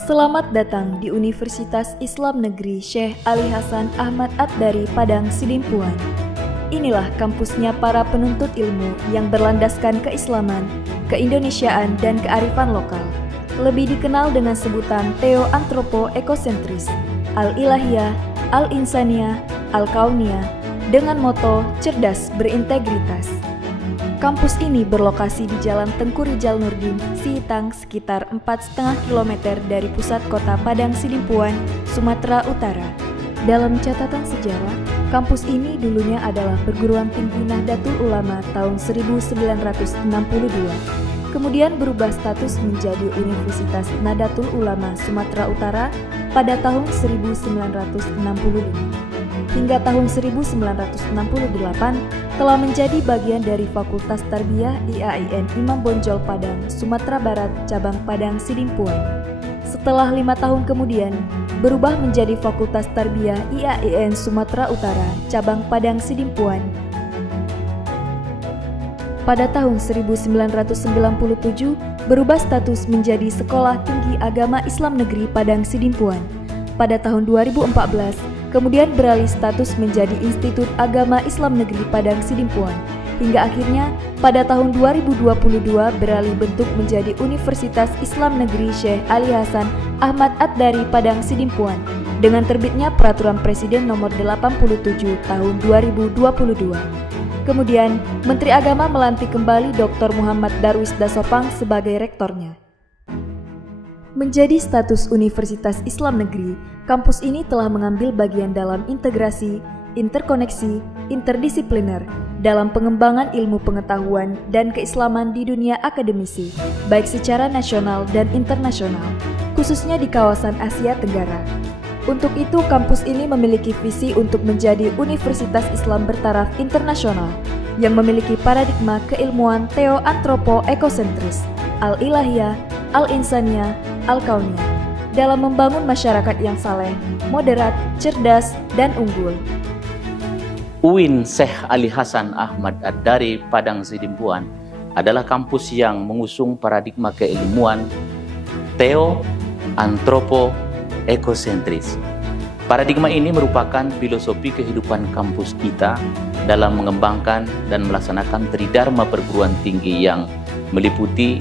Selamat datang di Universitas Islam Negeri Syekh Ali Hasan Ahmad Ad-Dari Padang Sidimpuan. Inilah kampusnya para penuntut ilmu yang berlandaskan keislaman, keindonesiaan, dan kearifan lokal. Lebih dikenal dengan sebutan Theo-Antropo-Ekosentris, Al-Ilahiyah, Al-Insaniyah, Al-Kauniyah, dengan moto cerdas berintegritas. Kampus ini berlokasi di Jalan Tengku Rijal Nurdin, Sihitang, sekitar 4,5 km dari pusat kota Padang Sidimpuan, Sumatera Utara. Dalam catatan sejarah, kampus ini dulunya adalah perguruan tinggi Nahdlatul Ulama tahun 1962, kemudian berubah status menjadi Universitas Nahdlatul Ulama Sumatera Utara pada tahun 1965. Hingga tahun 1968 telah menjadi bagian dari Fakultas Tarbiyah IAIN Imam Bonjol Padang, Sumatera Barat, cabang Padang Sidimpuan. Setelah 5 tahun kemudian, berubah menjadi Fakultas Tarbiyah IAIN Sumatera Utara, cabang Padang Sidimpuan. Pada tahun 1997, berubah status menjadi Sekolah Tinggi Agama Islam Negeri Padang Sidimpuan. Pada tahun 2014, kemudian beralih status menjadi Institut Agama Islam Negeri Padang Sidimpuan, hingga akhirnya pada tahun 2022 beralih bentuk menjadi Universitas Islam Negeri Syekh Ali Hasan Ahmad Ad-Dari Padang Sidimpuan dengan terbitnya Peraturan Presiden Nomor 87 Tahun 2022. Kemudian, Menteri Agama melantik kembali Dr. Muhammad Darwis Dasopang sebagai rektornya. Menjadi status Universitas Islam Negeri, kampus ini telah mengambil bagian dalam integrasi, interkoneksi, interdisipliner dalam pengembangan ilmu pengetahuan dan keislaman di dunia akademisi, baik secara nasional dan internasional, khususnya di kawasan Asia Tenggara. Untuk itu, kampus ini memiliki visi untuk menjadi Universitas Islam bertaraf internasional yang memiliki paradigma keilmuan Theo-Antropo-Ekosentris, Al-Ilahiyah, Al-Insaniyah, Al-Kauniyah dalam membangun masyarakat yang saleh, moderat, cerdas, dan unggul. UIN Syekh Ali Hasan Ahmad Ad-Dari Padang Sidimpuan adalah kampus yang mengusung paradigma keilmuan Theo-Antropo-Ekosentris. Paradigma ini merupakan filosofi kehidupan kampus kita dalam mengembangkan dan melaksanakan tridharma perguruan tinggi yang meliputi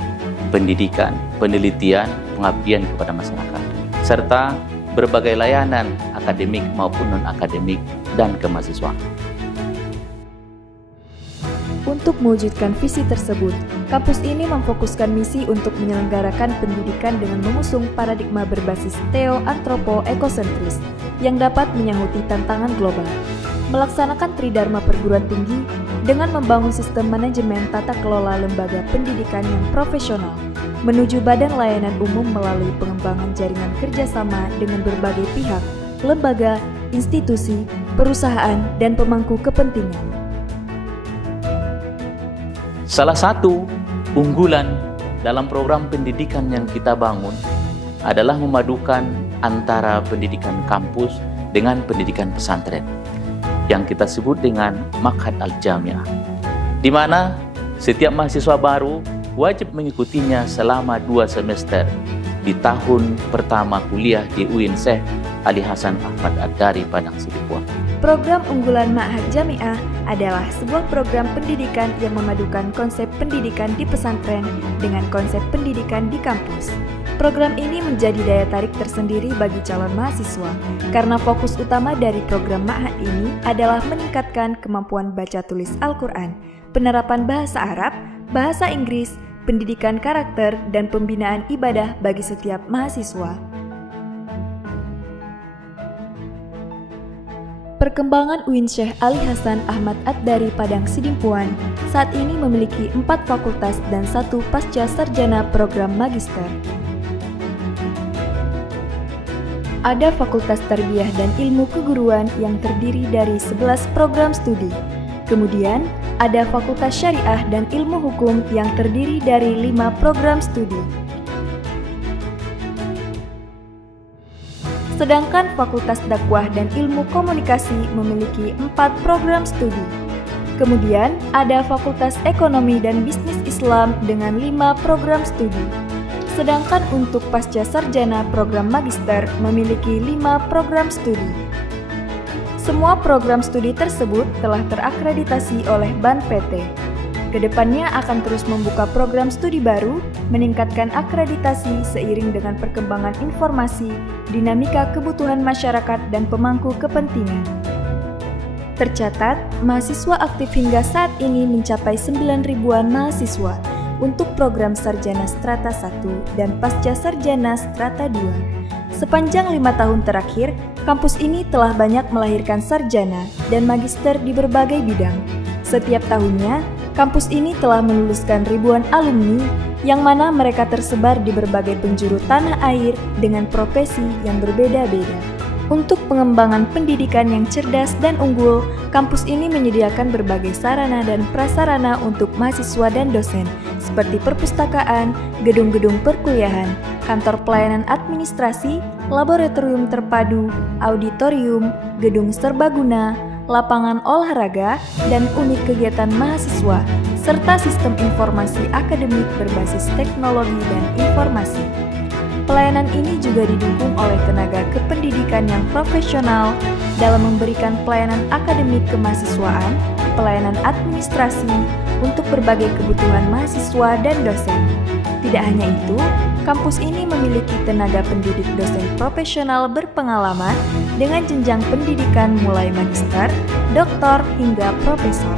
pendidikan, penelitian, pengabdian kepada masyarakat, serta berbagai layanan akademik maupun non-akademik dan kemahasiswaan. Untuk mewujudkan visi tersebut, kampus ini memfokuskan misi untuk menyelenggarakan pendidikan dengan mengusung paradigma berbasis Theo-Antropo-Ekosentris yang dapat menyahuti tantangan global, melaksanakan tridharma perguruan tinggi dengan membangun sistem manajemen tata kelola lembaga pendidikan yang profesional, menuju badan layanan umum melalui pengembangan jaringan kerjasama dengan berbagai pihak, lembaga, institusi, perusahaan, dan pemangku kepentingan. Salah satu unggulan dalam program pendidikan yang kita bangun adalah memadukan antara pendidikan kampus dengan pendidikan pesantren yang kita sebut dengan Ma'had Al-Jami'ah, di mana setiap mahasiswa baru wajib mengikutinya selama 2 semester di tahun pertama kuliah di UIN Syekh Ali Hasan Ahmad Ad-Dari Padang Sidimpuan. Program unggulan Ma'had Jami'ah adalah sebuah program pendidikan yang memadukan konsep pendidikan di pesantren dengan konsep pendidikan di kampus. Program ini menjadi daya tarik tersendiri bagi calon mahasiswa karena fokus utama dari program Ma'had ini adalah meningkatkan kemampuan baca tulis Al-Quran, penerapan bahasa Arab, bahasa Inggris, pendidikan karakter, dan pembinaan ibadah bagi setiap mahasiswa. Perkembangan UIN Syekh Ali Hasan Ahmad Ad-Dari Padang Sidimpuan saat ini memiliki 4 fakultas dan 1 pasca sarjana program magister. Ada Fakultas Tarbiyah dan Ilmu Keguruan yang terdiri dari 11 program studi. Kemudian, ada Fakultas Syariah dan Ilmu Hukum yang terdiri dari 5 program studi. Sedangkan Fakultas Dakwah dan Ilmu Komunikasi memiliki 4 program studi. Kemudian, ada Fakultas Ekonomi dan Bisnis Islam dengan 5 program studi. Sedangkan untuk pasca sarjana program magister memiliki 5 program studi. Semua program studi tersebut telah terakreditasi oleh BAN PT. Kedepannya akan terus membuka program studi baru, meningkatkan akreditasi seiring dengan perkembangan informasi, dinamika kebutuhan masyarakat, dan pemangku kepentingan. Tercatat, mahasiswa aktif hingga saat ini mencapai 9 ribuan mahasiswa untuk program sarjana strata 1 dan pasca sarjana strata 2. Sepanjang 5 tahun terakhir, kampus ini telah banyak melahirkan sarjana dan magister di berbagai bidang. Setiap tahunnya, kampus ini telah meluluskan ribuan alumni yang mana mereka tersebar di berbagai penjuru tanah air dengan profesi yang berbeda-beda. Untuk pengembangan pendidikan yang cerdas dan unggul, kampus ini menyediakan berbagai sarana dan prasarana untuk mahasiswa dan dosen, seperti perpustakaan, gedung-gedung perkuliahan, kantor pelayanan administrasi, laboratorium terpadu, auditorium, gedung serbaguna, lapangan olahraga, dan unit kegiatan mahasiswa, serta sistem informasi akademik berbasis teknologi dan informasi. Pelayanan ini juga didukung oleh tenaga kependidikan yang profesional dalam memberikan pelayanan akademik kemahasiswaan, pelayanan administrasi untuk berbagai kebutuhan mahasiswa dan dosen. Tidak hanya itu, kampus ini memiliki tenaga pendidik dosen profesional berpengalaman dengan jenjang pendidikan mulai magister, doktor, hingga profesor.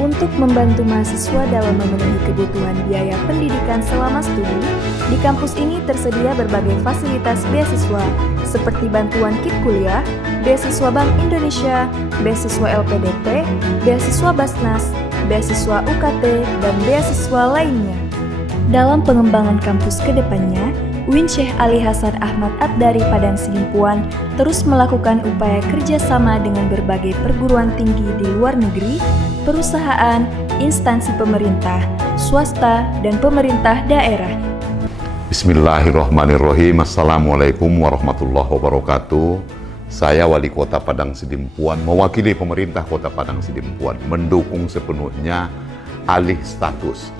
Untuk membantu mahasiswa dalam memenuhi kebutuhan biaya pendidikan selama studi, di kampus ini tersedia berbagai fasilitas beasiswa seperti bantuan kit kuliah, beasiswa Bank Indonesia, beasiswa LPDP, beasiswa Basnas, beasiswa UKT, dan beasiswa lainnya. Dalam pengembangan kampus ke depannya, UIN Syekh Ali Hasan Ahmad Ad-Dari Padang Sidimpuan terus melakukan upaya kerjasama dengan berbagai perguruan tinggi di luar negeri, perusahaan, instansi pemerintah, swasta, dan pemerintah daerah. Bismillahirrahmanirrahim. Assalamualaikum warahmatullahi wabarakatuh. Saya Wali Kota Padang Sidimpuan mewakili pemerintah Kota Padang Sidimpuan mendukung sepenuhnya alih status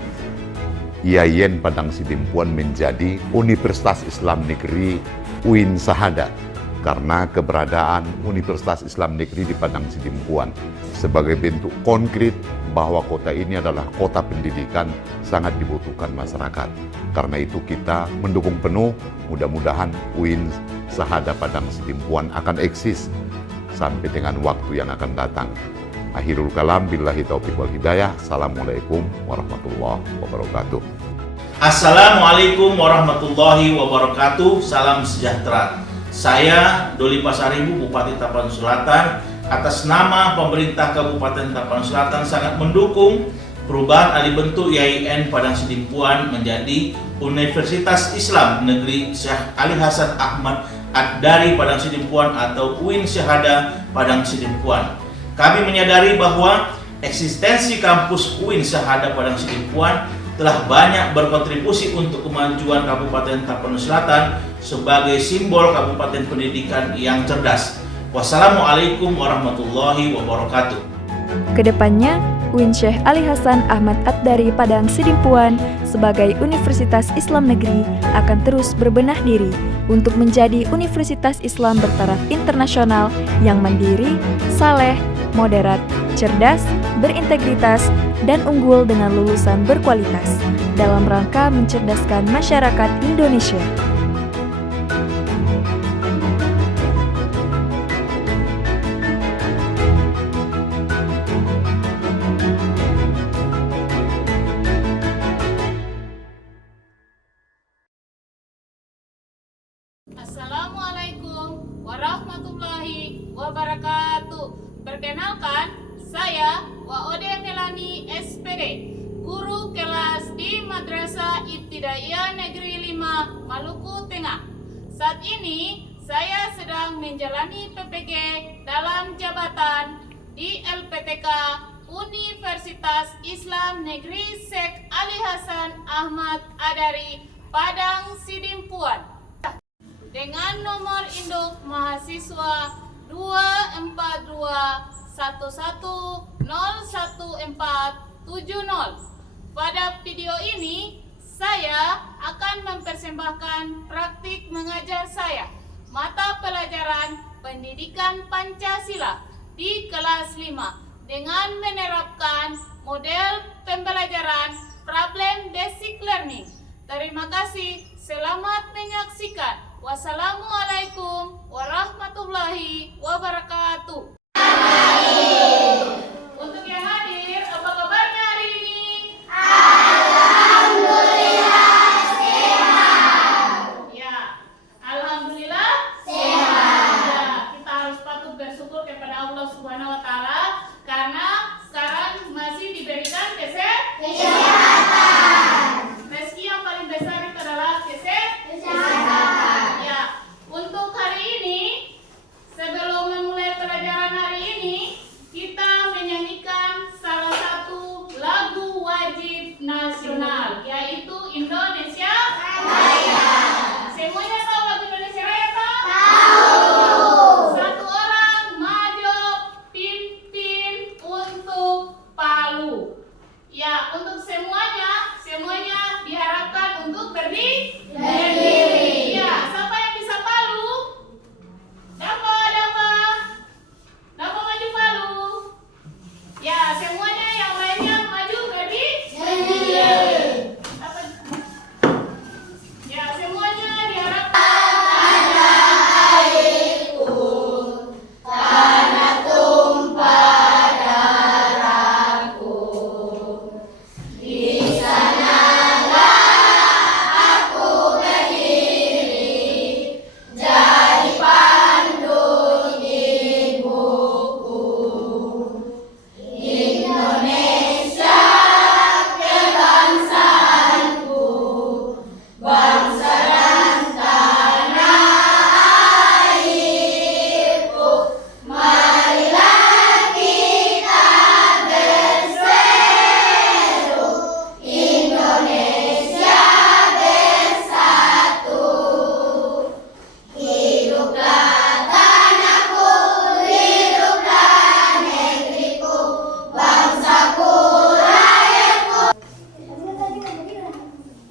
IAIN Padang Sidimpuan menjadi Universitas Islam Negeri UIN Sahada karena keberadaan Universitas Islam Negeri di Padang Sidimpuan sebagai bentuk konkret bahwa kota ini adalah kota pendidikan sangat dibutuhkan masyarakat. Karena itu kita mendukung penuh, mudah-mudahan UIN Sahada Padang Sidimpuan akan eksis sampai dengan waktu yang akan datang. Akhirul kalam, billahi taufiq wal hidayah. Assalamualaikum warahmatullahi wabarakatuh. Assalamualaikum warahmatullahi wabarakatuh. Salam sejahtera. Saya Doli Pasaribu, Bupati Tapanuli Selatan, atas nama pemerintah Kabupaten Tapanuli Selatan sangat mendukung perubahan alih bentuk IAIN Padang Sidimpuan menjadi Universitas Islam Negeri Syekh Ali Hasan Ahmad Ad-Dari Padang Sidimpuan atau UIN Syahada Padang Sidimpuan. Kami menyadari bahwa eksistensi kampus UIN Syahada Padang Sidimpuan telah banyak berkontribusi untuk kemajuan Kabupaten Tapanuli Selatan sebagai simbol Kabupaten Pendidikan yang cerdas. Wassalamualaikum warahmatullahi wabarakatuh. Kedepannya, UIN Syekh Ali Hasan Ahmad Ad-Dari Padang Sidimpuan sebagai Universitas Islam Negeri akan terus berbenah diri untuk menjadi Universitas Islam bertaraf internasional yang mandiri, saleh, moderat, cerdas, berintegritas, dan unggul dengan lulusan berkualitas dalam rangka mencerdaskan masyarakat Indonesia. Assalamualaikum warahmatullahi wabarakatuh. Perkenalkan, saya Waode Melani SPD, guru kelas di Madrasah Ibtidaiyah Negeri 5, Maluku Tengah. Saat ini, saya sedang menjalani PPG dalam jabatan di LPTK Universitas Islam Negeri Syekh Ali Hasan Ahmad Ad-Dari Padang Sidimpuan dengan nomor induk mahasiswa 24211011470. Pada video ini saya akan mempersembahkan praktik mengajar saya mata pelajaran Pendidikan Pancasila di kelas 5 dengan menerapkan model pembelajaran Problem Basic Learning. Terima kasih, selamat menyaksikan. Wassalamualaikum warahmatullahi wabarakatuh. Untuk yang hadir, apa kabarnya hari ini? Ya, alhamdulillah sehat. Ya, kita harus patut bersyukur kepada Allah Subhanahu wa taala karena sekarang masih diberikan kesehatan. Meski yang paling besar itu adalah kesehatan. Ya, untuk hari ini sebelum memulai pelajaran hari ini, kita menyanyikan salah satu lagu wajib nasional, yaitu Indonesia Raya. Semuanya tahu lagu Indonesia Raya, Pak? Tahu. Satu orang maju pimpin untuk Palu. Ya, untuk semuanya diharapkan untuk berdiri. Ya, siapa yang bisa Palu? Dapat. Dapat maju Palu. Ya, semuanya yang lainnya maju berdiri. Dapat. Ya, semuanya diharapkan.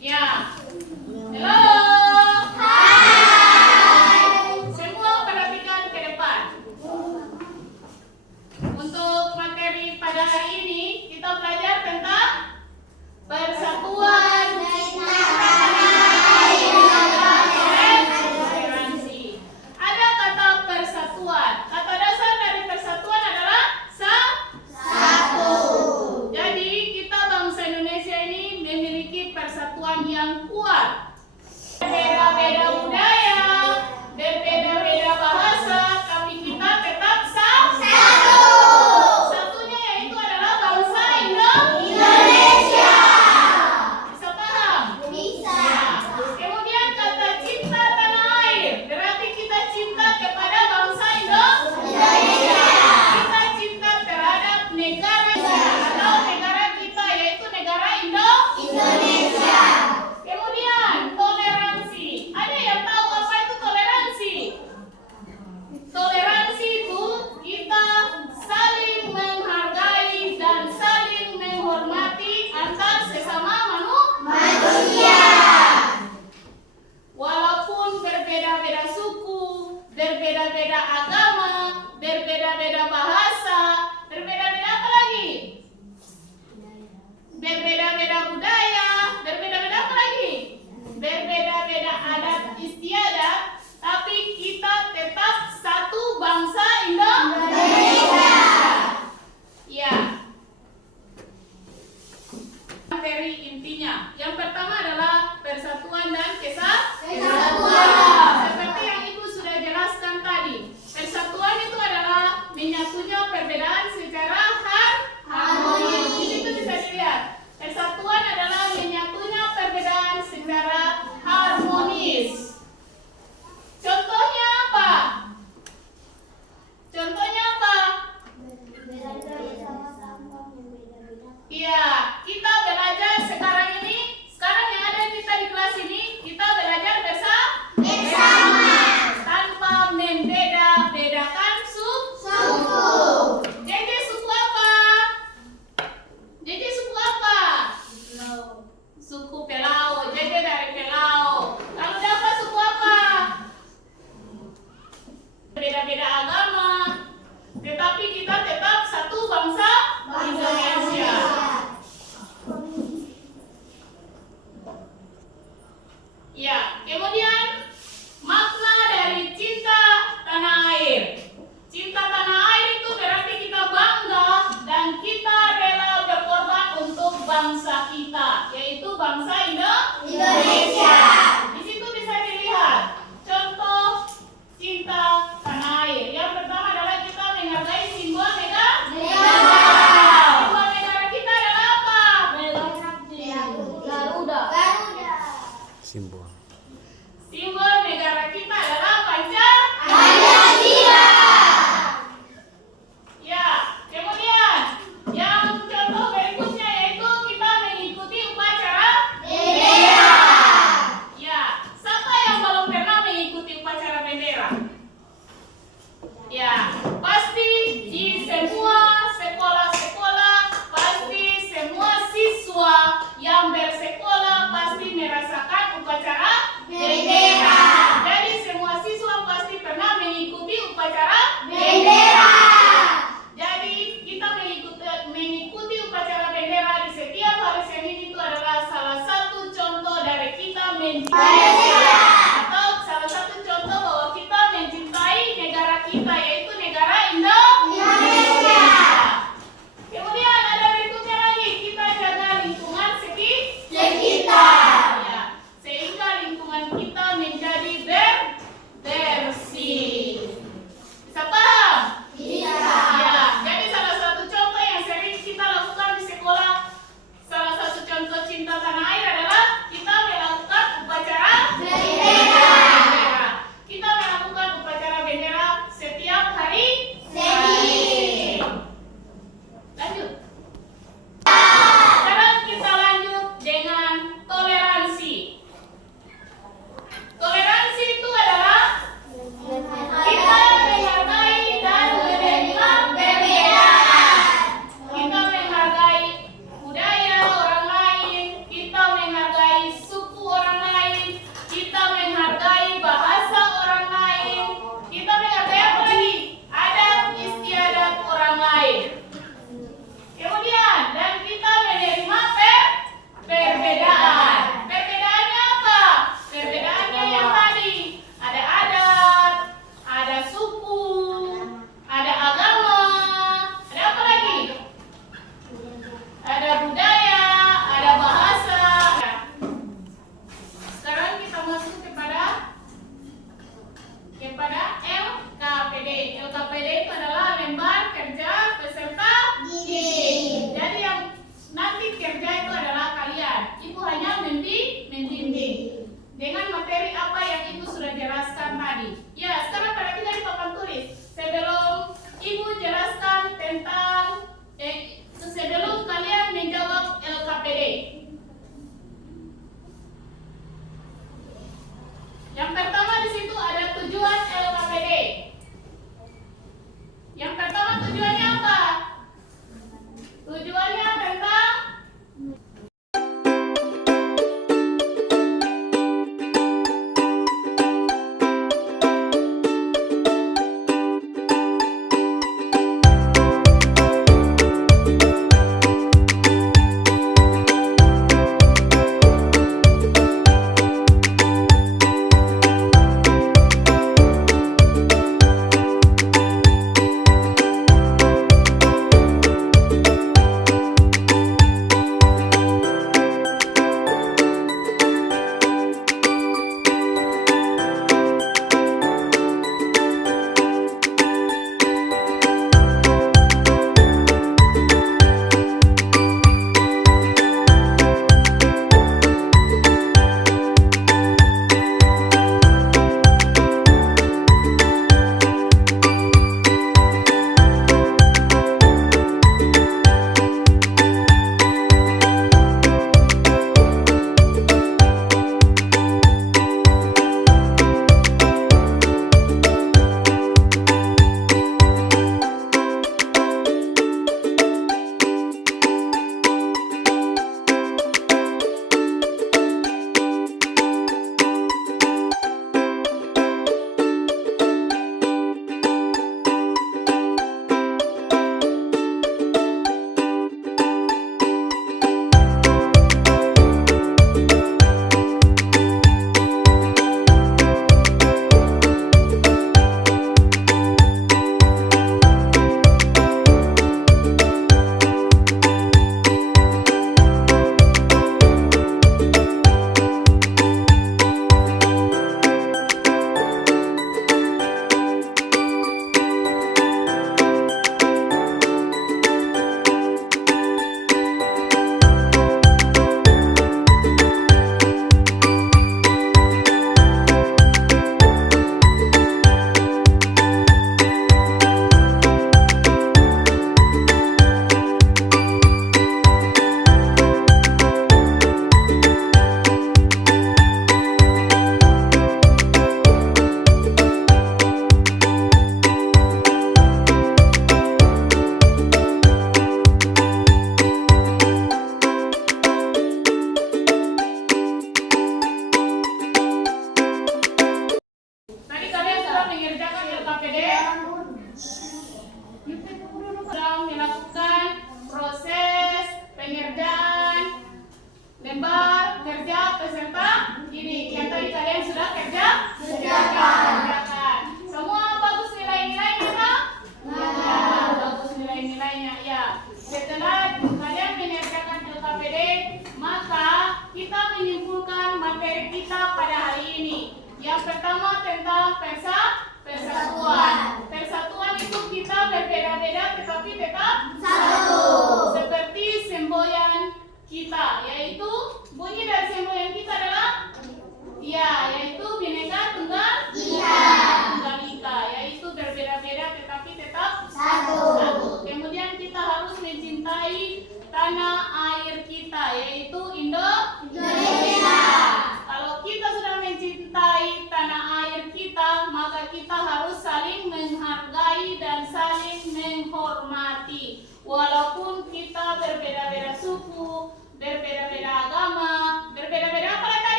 Ya. Halo. Semua perhatikan ke depan. Untuk materi pada hari ini kita belajar tentang persatuan toleransi. Ada kata persatuan. Kata dasar dari persatuan adalah satu. Jadi kita bangsa Indonesia ini memiliki persatuan yang kuat. Berbeda-beda budaya, berbeda-beda bahasa, tapi kita tetap satu. Satunya yaitu adalah bangsa Indonesia. Bisa paham? Bisa. Kemudian kata cinta tanah air, berarti kita cinta kepada bangsa Indonesia. Kita cinta terhadap negara atau negara kita, yaitu negara Indonesia. Kemudian toleransi. Ada yang tahu apa itu toleransi? Toleransi itu kita saling menghargai dan saling menghormati antar sesama manusia. Walaupun berbeda-beda suku, berbeda-beda agama, berbeda-beda bahasa, berbeda-beda apa lagi? Berbeda-beda budaya, berbeda-beda apa lagi? Berbeda-beda adat istiadat, tapi kita tetap satu bangsa Indonesia. Ya. Materi intinya. Yang pertama adalah persatuan dan kesatuan. Seperti yang Ibu sudah jelaskan tadi. Persatuan itu adalah menyatunya perbedaan secara harmonis. Di situ bisa dilihat. Persatuan adalah menyatunya perbedaan secara harmonis. Contohnya apa? Iya, kita belajar sekarang ini. Sekarang yang ada kita di kelas ini, kita belajar Ya, kemudian makna dari cinta tanah air. Cinta tanah air itu berarti kita bangga dan kita rela berkorban untuk bangsa kita, yaitu bangsa Indonesia. Di situ bisa dilihat contoh cinta tanah air. Yang pertama adalah kita menghargai simbol negara. Simbol negara kita adalah apa? Garuda. Simbol. Simbol negara kita adalah Pancasila. Ya, kemudian yang contoh berikutnya yaitu kita mengikuti upacara bendera. Ya, siapa yang belum pernah mengikuti upacara bendera? Ya, pasti di semua sekolah-sekolah, pasti semua siswa yang bersekolah pasti merasakan upacara bendera. Jadi semua siswa pasti pernah mengikuti upacara bendera. Jadi kita mengikuti upacara bendera di setiap hari Senin itu adalah salah satu contoh dari kita mencintai atau salah satu contoh bahwa kita mencintai negara kita, yaitu negara Indonesia. Kemudian ada berikutnya lagi, kita jaga lingkungan sekitar. Ya, sehingga lingkungan kita menjadi bersih. Bisa paham? Bisa. Ya, jadi salah satu contoh yang sering kita lakukan di sekolah, salah satu contoh cinta tanah air adalah kita melakukan upacara bendera. Kita melakukan upacara bendera setiap hari Senin. Lanjut. Sekarang kita lanjut dengan toleransi. Toleransi itu adalah kita menghargai dan menerima perbedaan. Kita menghargai budaya orang lain, kita menghargai suku orang lain, kita menghargai bahasa orang lain, kita menghargai apa lagi? Adat istiadat orang lain. Kemudian, dan kita menerima perbedaan. Perbedaannya apa? Perbedaannya yang tadi. Ada adat, ada suku, ada agama, ada apa lagi? Ada budaya, ada bahasa. Sekarang kita masuk kepada LKPD. LKPD itu adalah lembar kerja peserta didik. Jadi yang nanti kerja itu adalah kalian. Ibu hanya membimbing dengan materi apa yang Ibu sudah jelaskan tadi. Ya, sekarang perhatikan di papan tulis. Sebelum Ibu jelaskan tentang sebelum kalian menjawab LKPD. Yang pertama di situ ada tujuan LKPD. Yang pertama tujuannya apa? Tujuannya tentang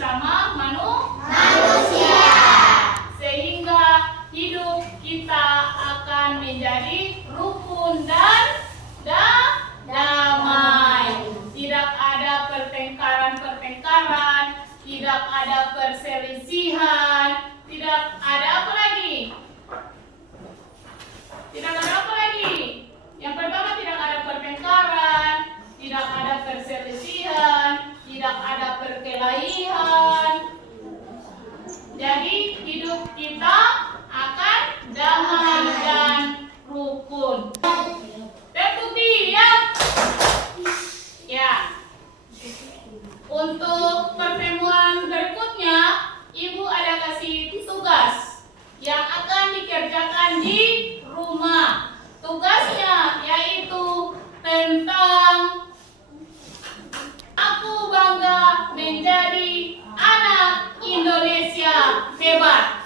bersama manusia. Sehingga hidup kita akan menjadi rukun dan damai. Tidak ada pertengkaran, tidak ada perselisihan, tidak ada apa lagi? Tidak ada apa lagi? Yang pertama, tidak ada pertengkaran, tidak ada perselisihan, tidak ada perkelahian. Jadi hidup kita akan damai dan rukun. Terputih ya. Ya. Untuk pertemuan berikutnya, Ibu ada kasih tugas yang akan dikerjakan di rumah. Tugasnya yaitu tentang aku bangga menjadi anak Indonesia hebat.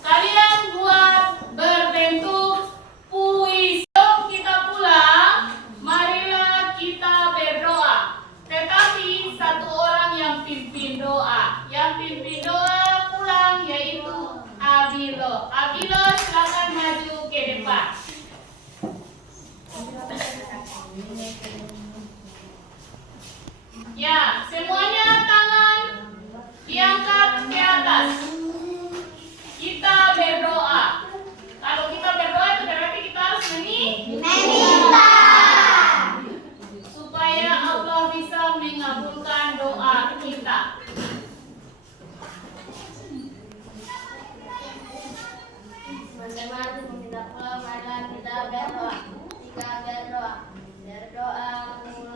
Kalian buat berbentuk puisi. Sebelum kita pulang, marilah kita berdoa. Tetapi satu orang yang pimpin doa. Yang pimpin doa pulang yaitu Abilo. Abilo, silakan maju ke depan. Ya, semuanya tangan diangkat ke atas. Kita berdoa. Kalau kita berdoa itu berarti kita harus meminta supaya Allah bisa mengabulkan doa kita. Teman-teman, kita berdoa. Berdoa mulai.